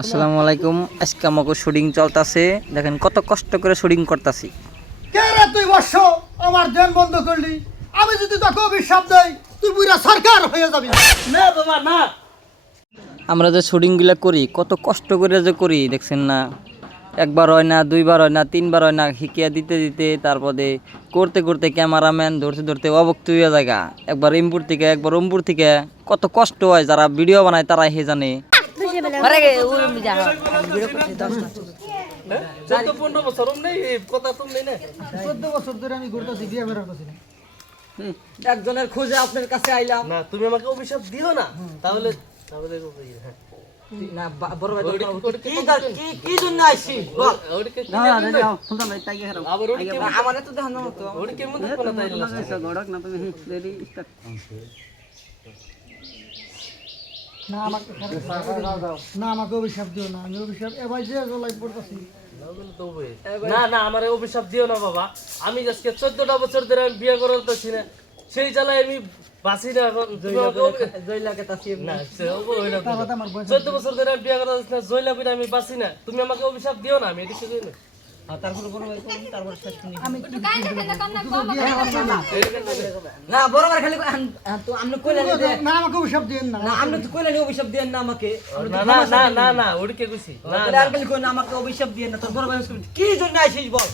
আসসালামু আলাইকুম। আজকে আমাকে শুটিং চলতেছে, দেখেন কত কষ্ট করে শুটিং করতেছি। কে রে তুই বর্ষ আমার দেন বন্ধ করলি? আমি যদি তোকে অভিশাপ দেই তুই পুরা সরকার হয়ে যাবি। না বাবা না। আমরা যে শুটিংগুলো করি কত কষ্ট করে যে করি দেখছেন না, একবার হয় না, দুইবার হয় না, তিনবার হয় না, শিখিয়া দিতে দিতে তারপরে করতে করতে ক্যামেরাম্যান ধরতে ধরতে অবক্ত হয়ে জায়গা, একবার ইমপুর থেকে একবার ওমপুর থেকে কত কষ্ট হয়। যারা ভিডিও বানায় তারাই হে জানে। 14-15 বছর নেই কথা তুমি নেই না। 14 বছর ধরে আমি ঘুরতেছি, বিয়ে করার কথা না। একজনের খোঁজে আপনার কাছে আইলাম না তুমি আমাকে অভিশাপ দিও না, তাহলে তাহলে হ্যাঁ না, বড় ভাই কি জন্য আইছি বল। ওদিকে না না যাও সুলতান ভাই তাই গেরাম আবার ওদিকে আমারে তো দেখানো মতো ওদিকে মধ্যে কোন তাই না। গড়ক না তুমি রেডি স্টার্ট। না আমাকে অভিশাপ দিও না, আমি অভিশাপ এবার যে লাইভ পড়তেছি। না না আমারে অভিশাপ দিও না বাবা। আমি আজকে 14টা বছর ধরে আমি বিয়ে করতেছি না, সেই জ্বালায় আমি বাঁচি না। এখন তুমি আমাকে জয়লাকে তাসি না সে হইলো 14 বছর ধরে আমি বিয়ে করতেছি না, জয়লা বিনা আমি বাঁচি না। তুমি আমাকে অভিশাপ দিও না, আমি এটা কিছু না। তারপর বড় ভাই কোন তারপর শেষ করি আমি না বড় ভাই খালি তো আমনে কইলা দে না আমাকে অভিশাপ দিয়েন না। না আমনে তো কইলা অভিশাপ দেন না আমাকে। না না না না না ওদিকে কইছি না তাহলে আর খালি কই না আমাকে অভিশাপ দেন না। তোর বড় ভাই কি জন্য আইছিস বল।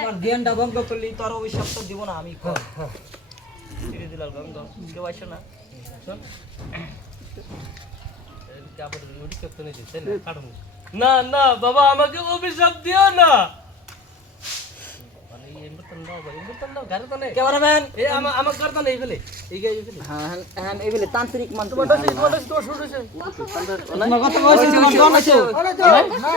আমার ধ্যানটা ভঙ্গ করলি, তোর অভিশাপ তো দিব না আমি। ধীরে দিলাল গন্ধ কেউ আইসো না শোন এদিকে আবার ওদিকে তো নেই তাই না কাটুন। না না বাবা আমাকে অভিশাপ দিও না। মানে এই এমবতন দাও গারে তো নেই ক্যামেরাম্যান এই আমার গারে তো নেই ফেলে এই গাই ফেলে হ্যাঁ হ্যাঁ এই বলে তান্ত্রিক মান তোমার তো শুরু হইছে। না কত কইছিস তোমার দল আছে। আরে যাও, না